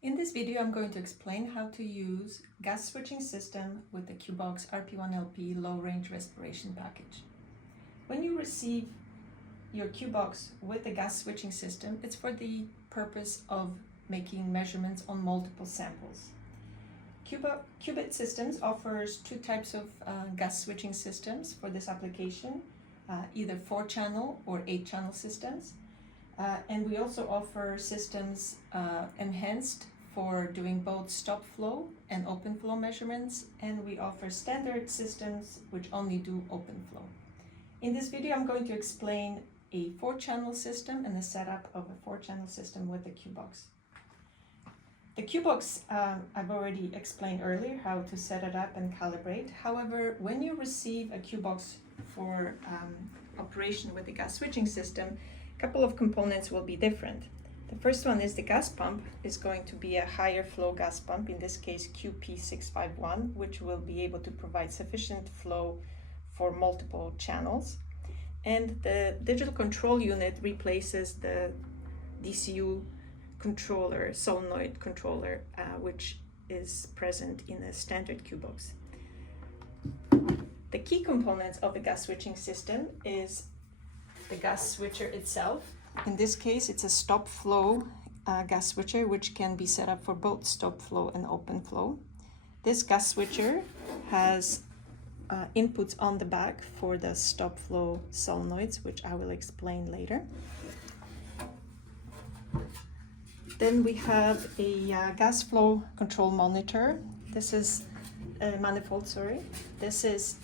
In this video, I'm going to explain how to use gas switching system with the Q Box RP1LP low-range respiration package. When you receive your Q Box with the gas switching system, it's for the purpose of making measurements on multiple samples. Qubit Systems offers two types of gas switching systems for this application, either 4-channel or 8-channel systems. And we also offer systems enhanced for doing both stop flow and open flow measurements, and we offer standard systems which only do open flow. In this video, I'm going to explain a 4-channel system and the setup of a 4-channel system with the Q Box. The Q Box, I've already explained earlier how to set it up and calibrate. However, when you receive a Q Box for operation with the gas switching system, a couple of components will be different. The first one is the gas pump is going to be a higher flow gas pump, in this case QP651, which will be able to provide sufficient flow for multiple channels. And the digital control unit replaces the DCU controller, solenoid controller, which is present in a standard Q Box. The key components of the gas switching system is the gas switcher itself. In this case, it's a stop flow gas switcher, which can be set up for both stop flow and open flow. This gas switcher has inputs on the back for the stop flow solenoids, which I will explain later. Then we have a gas flow control monitor. This is a manifold, sorry. This is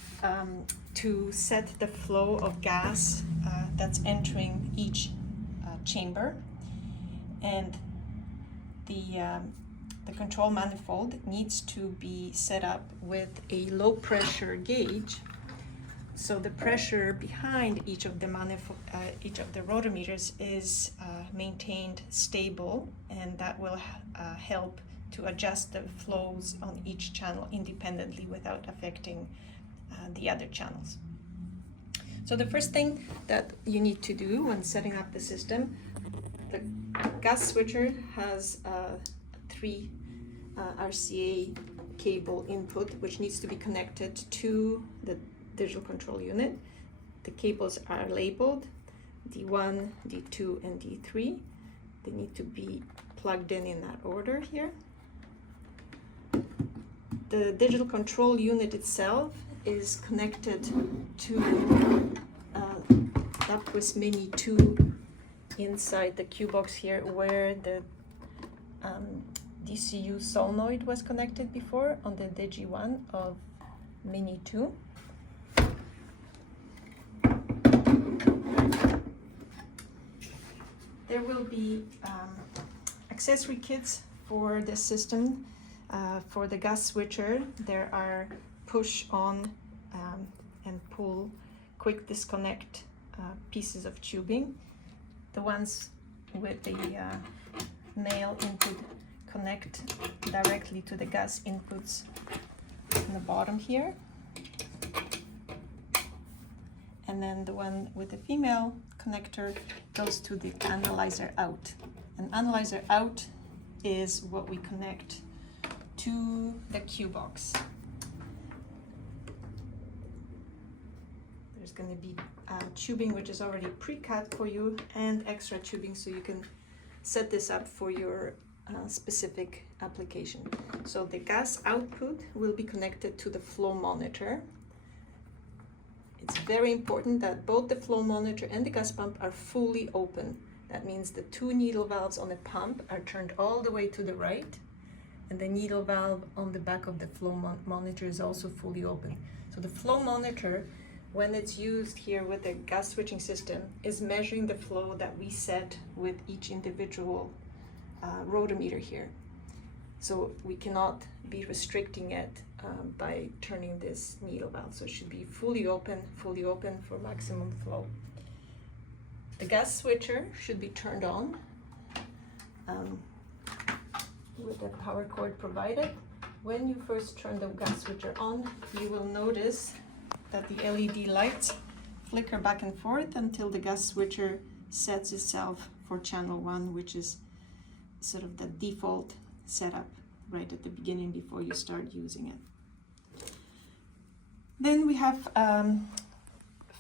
to set the flow of gas that's entering each chamber, and the control manifold needs to be set up with a low pressure gauge, so the pressure behind each of the rotometers is maintained stable, and that will help to adjust the flows on each channel independently without affecting the other channels. So the first thing that you need to do when setting up the system, the gas switcher has 3 RCA cable input, which needs to be connected to the digital control unit. The cables are labeled D1, D2, and D3. They need to be plugged in that order here. The digital control unit itself is connected to Lapwis Mini 2 inside the Q Box here, where the DCU solenoid was connected before on the Digi1 of Mini 2. There will be accessory kits for the system. For the gas switcher, there are push on and pull quick disconnect pieces of tubing. The ones with the male input connect directly to the gas inputs on the bottom here, and then the one with the female connector goes to the analyzer out. An analyzer out is what we connect to the Q Box. There's going to be tubing which is already pre-cut for you, and extra tubing so you can set this up for your specific application. So the gas output will be connected to the flow monitor. It's very important that both the flow monitor and the gas pump are fully open. That means the 2 needle valves on the pump are turned all the way to the right, and the needle valve on the back of the flow monitor is also fully open. So the flow monitor, when it's used here with the gas switching system, is measuring the flow that we set with each individual rotometer here. So we cannot be restricting it by turning this needle valve. So it should be fully open for maximum flow. The gas switcher should be turned on with the power cord provided. When you first turn the gas switcher on, you will notice that the LED lights flicker back and forth until the gas switcher sets itself for channel 1, which is sort of the default set up right at the beginning before you start using it. Then we have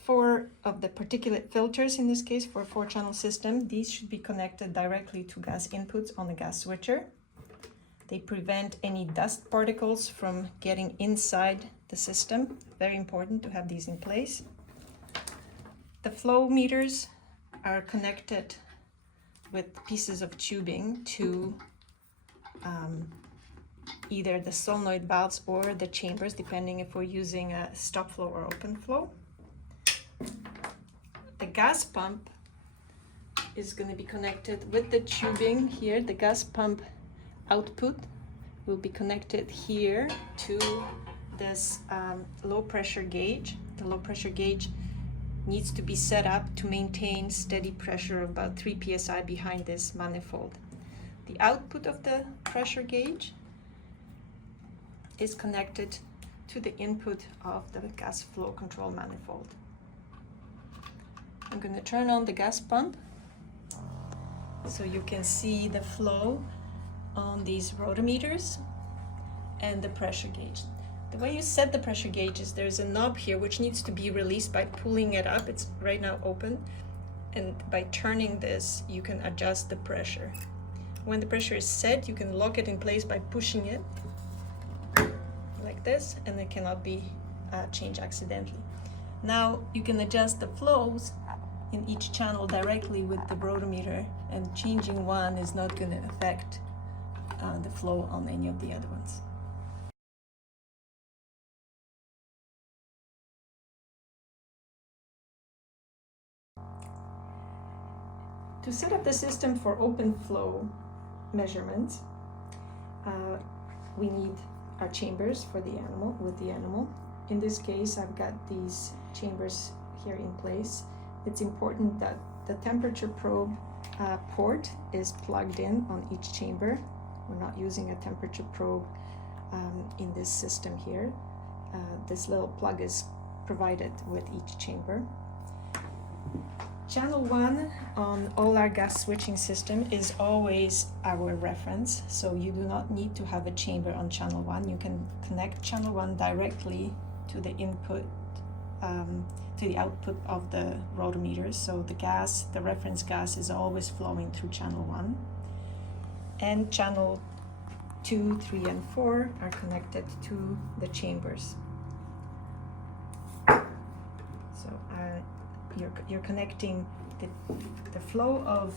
4 of the particulate filters, in this case for a 4-channel system. These should be connected directly to gas inputs on the gas switcher. They prevent any dust particles from getting inside the system. Very important to have these in place. The flow meters are connected with pieces of tubing to either the solenoid valves or the chambers, depending if we're using a stop flow or open flow. The gas pump is going to be connected with the tubing here. The gas pump output will be connected here to this low pressure gauge. The low pressure gauge needs to be set up to maintain steady pressure of about 3 psi behind this manifold. The output of the pressure gauge is connected to the input of the gas flow control manifold. I'm going to turn on the gas pump so you can see the flow on these rotometers and the pressure gauge. The way you set the pressure gauge is there's a knob here which needs to be released by pulling it up. It's right now open, and by turning this you can adjust the pressure. When the pressure is set, you can lock it in place by pushing it like this, and it cannot be changed accidentally. Now you can adjust the flows in each channel directly with the rotometer, and changing one is not going to affect the flow on any of the other ones. To set up the system for open flow measurements, we need our chambers for the animal, with the animal. In this case, I've got these chambers here in place. It's important that the temperature probe port is plugged in on each chamber. We're not using a temperature probe in this system here. This little plug is provided with each chamber. Channel 1 on all our gas switching system is always our reference, so you do not need to have a chamber on channel 1. You can connect channel 1 directly to the input, to the output of the rotometers. So the gas, the reference gas, is always flowing through channel 1. And channel 2, 3, and 4 are connected to the chambers. So you're connecting the flow of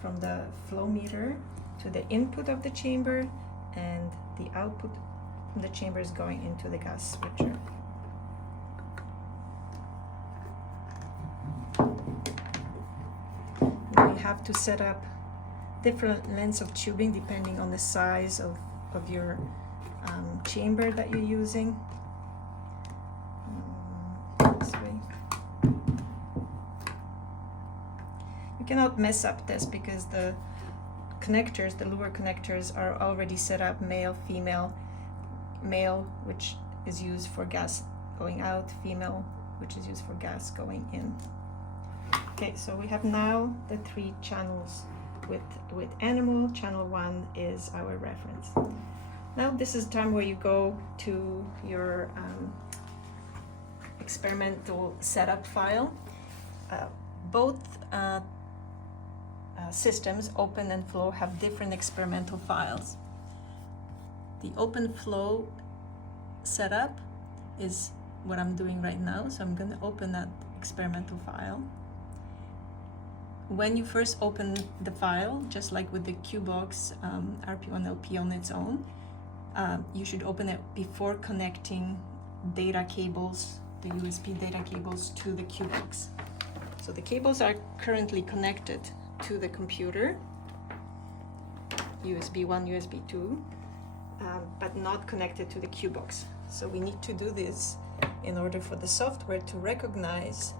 from the flow meter to the input of the chamber, and the output from the chamber is going into the gas switcher. Now you have to set up different lengths of tubing depending on the size of your chamber that you're using. This way. You cannot mess up this because the connectors, the lure connectors, are already set up male, female, male, which is used for gas going out, female, which is used for gas going in. Okay, so we have now the 3 channels with animal. Channel 1 is our reference. Now this is the time where you go to your experimental setup file. Both systems, open and flow, have different experimental files. The open flow setup is what I'm doing right now, so I'm going to open that experimental file. When you first open the file, just like with the Q Box RP1LP on its own, you should open it before connecting data cables, the USB data cables, to the Q Box. So the cables are currently connected to the computer, USB 1, USB 2, but not connected to the Q Box. So we need to do this in order for the software to recognize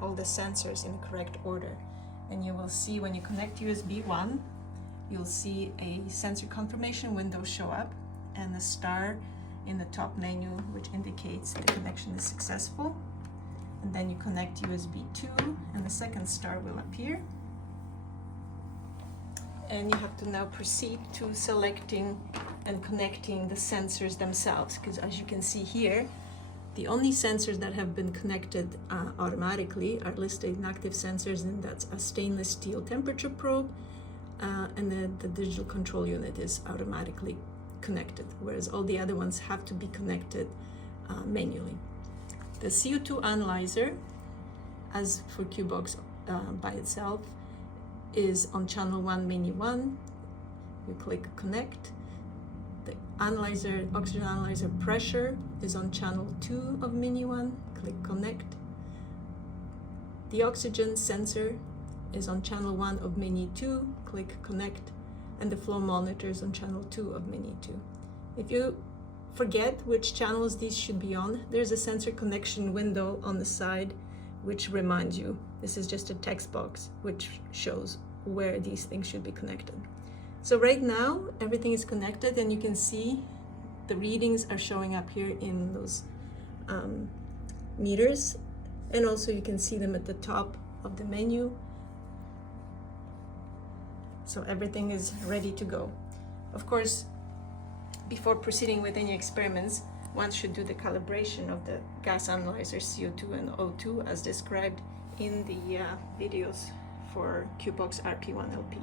all the sensors in the correct order. And you will see when you connect USB 1, you'll see a sensor confirmation window show up and a star in the top menu which indicates the connection is successful. And then you connect USB 2 and the second star will appear. and you have to now proceed to selecting and connecting the sensors themselves, because as you can see here, the only sensors that have been connected automatically are listed inactive sensors, and that's a stainless steel temperature probe, and then the digital control unit is automatically connected, whereas all the other ones have to be connected manually. The CO2 analyzer, as for Q Box by itself, is on channel 1, mini 1. You click connect. The analyzer, oxygen analyzer pressure is on channel 2 of mini 1. Click connect. The oxygen sensor is on channel 1 of mini 2. Click connect. And the flow monitor is on channel 2 of mini 2. If you forget which channels these should be on, there's a sensor connection window on the side which reminds you. This is just a text box which shows where these things should be connected. So right now everything is connected, and you can see the readings are showing up here in those meters, and also you can see them at the top of the menu. So everything is ready to go. Of course, before proceeding with any experiments, one should do the calibration of the gas analyzer CO2 and O2 as described in the videos for Q Box RP1LP.